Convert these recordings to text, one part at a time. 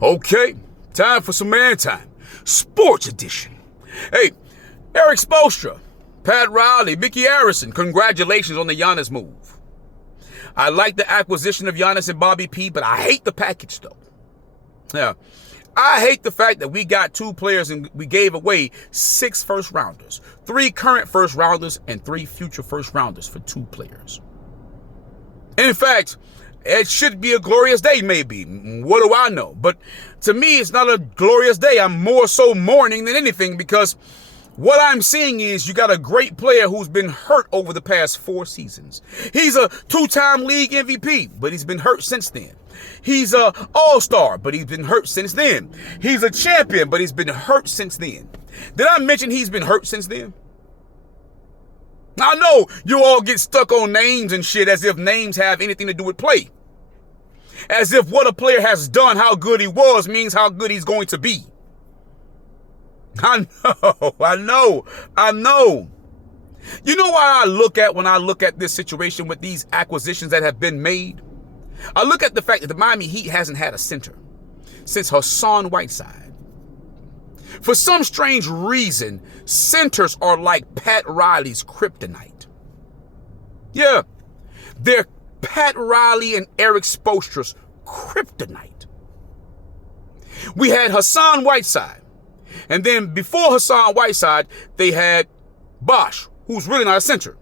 Okay, time for some man time. Sports edition. Hey, Eric Spoelstra, Pat Riley, Mickey Arison, congratulations on the Giannis move. I like the acquisition of Giannis and Bobby P, but I hate the package though. Yeah, I hate the fact that we got two players and we gave away 6 first rounders, 3 current first rounders, and 3 future first rounders for 2 players. In fact, it should be a glorious day, maybe. What do I know? But to me, it's not a glorious day. I'm more so mourning than anything because what I'm seeing is you got a great player who's been hurt over the past 4 seasons. He's a 2-time league MVP, but he's been hurt since then. He's a all-star, but he's been hurt since then. He's a champion, but he's been hurt since then. Did I mention he's been hurt since then? I know you all get stuck on names and shit as if names have anything to do with play. As if what a player has done, how good he was, means how good he's going to be. I know. You know what I look at when I look at this situation with these acquisitions that have been made? I look at the fact that the Miami Heat hasn't had a center since Hassan Whiteside. For some strange reason, centers are like Pat Riley's kryptonite. Yeah, they're Pat Riley and Eric Spoelstra's kryptonite. We had Hassan Whiteside. And then before Hassan Whiteside, they had Bosh, who's really not a center.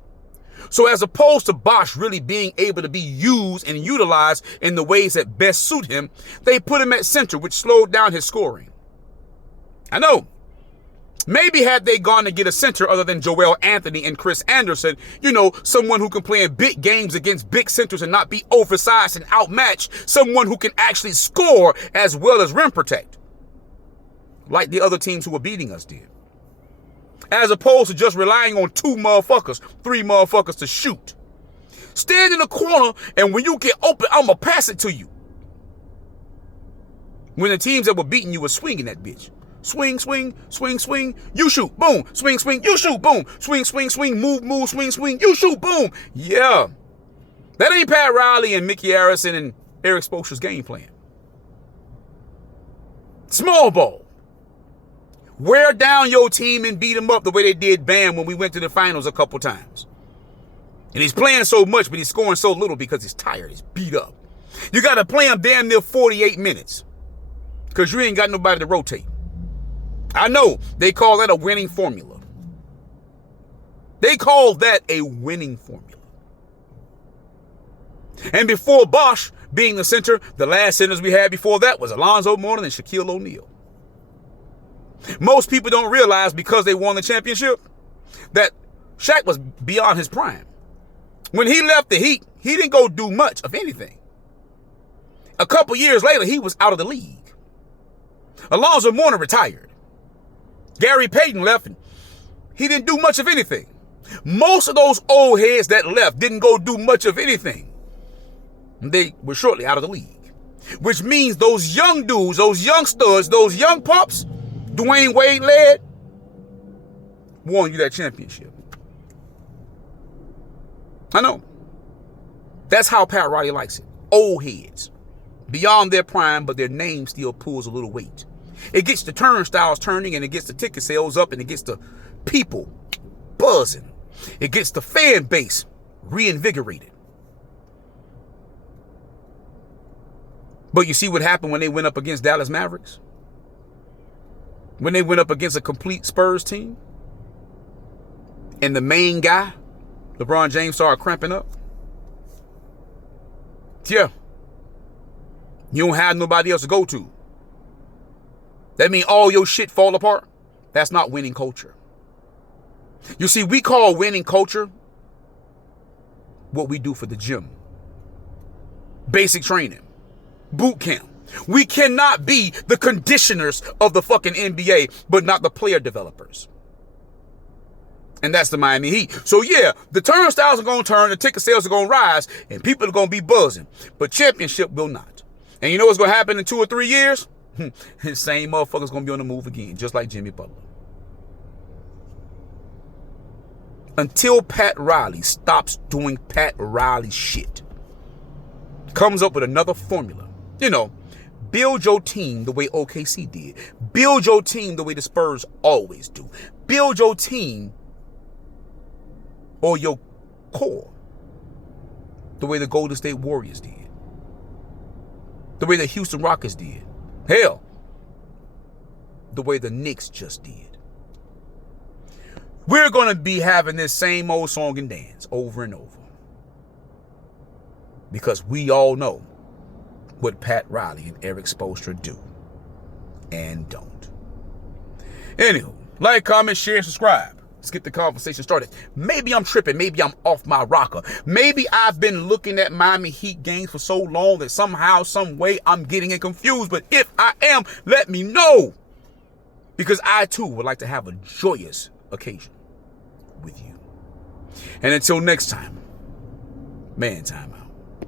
So as opposed to Bosh really being able to be used and utilized in the ways that best suit him, they put him at center, which slowed down his scoring. I know. Maybe had they gone to get a center other than Joel Anthony and Chris Anderson, someone who can play in big games against big centers and not be oversized and outmatched, someone who can actually score as well as rim protect, like the other teams who were beating us did. As opposed to just relying on 2 motherfuckers, 3 motherfuckers to shoot. Stand in the corner, and when you get open, I'm going to pass it to you. When the teams that were beating you were swinging that bitch. Swing, swing, swing, swing, you shoot, boom. Swing, swing, you shoot, boom. Swing, swing, swing, move, move, swing, swing, you shoot, boom. Yeah. That ain't Pat Riley and Mickey Arison and Eric Spoelstra's game plan. Small ball. Wear down your team and beat them up the way they did Bam when we went to the finals a couple times. And he's playing so much, but he's scoring so little because he's tired. He's beat up. You got to play him damn near 48 minutes because you ain't got nobody to rotate. I know they call that a winning formula. They call that a winning formula. And before Bosh being the center, the last centers we had before that was Alonzo Mourning and Shaquille O'Neal. Most people don't realize because they won the championship that Shaq was beyond his prime. When he left the Heat, he didn't go do much of anything. A couple years later, he was out of the league. Alonzo Mourning retired. Gary Payton left and he didn't do much of anything. Most of those old heads that left didn't go do much of anything. They were shortly out of the league. Which means those young dudes, those young studs, those young pups, Dwayne Wade led, won you that championship. I know. That's how Pat Riley likes it. Old heads. Beyond their prime, but their name still pulls a little weight. It gets the turnstiles turning and it gets the ticket sales up and it gets the people buzzing. It gets the fan base reinvigorated. But you see what happened when they went up against Dallas Mavericks? When they went up against a complete Spurs team? And the main guy, LeBron James, started cramping up? Yeah. You don't have nobody else to go to. That means all your shit fall apart? That's not winning culture. You see, we call winning culture what we do for the gym. Basic training. Boot camp. We cannot be the conditioners of the fucking NBA, but not the player developers. And that's the Miami Heat. So yeah, the turnstiles are going to turn, the ticket sales are going to rise, and people are going to be buzzing. But championship will not. And you know what's going to happen in 2 or 3 years? The same motherfucker's going to be on the move again, just like Jimmy Butler. Until Pat Riley stops doing Pat Riley shit. Comes up with another formula. Build your team the way OKC did. Build your team the way the Spurs always do. Build your team or your core the way the Golden State Warriors did. The way the Houston Rockets did. Hell, the way the Knicks just did. We're going to be having this same old song and dance over and over. Because we all know what Pat Riley and Eric Spoelstra do and don't. Anywho, like, comment, share, subscribe. Let's get the conversation started. Maybe I'm tripping. Maybe I'm off my rocker. Maybe I've been looking at Miami Heat games for so long that somehow, some way, I'm getting it confused. But if I am, let me know. Because I, too, would like to have a joyous occasion with you. And until next time, man time out.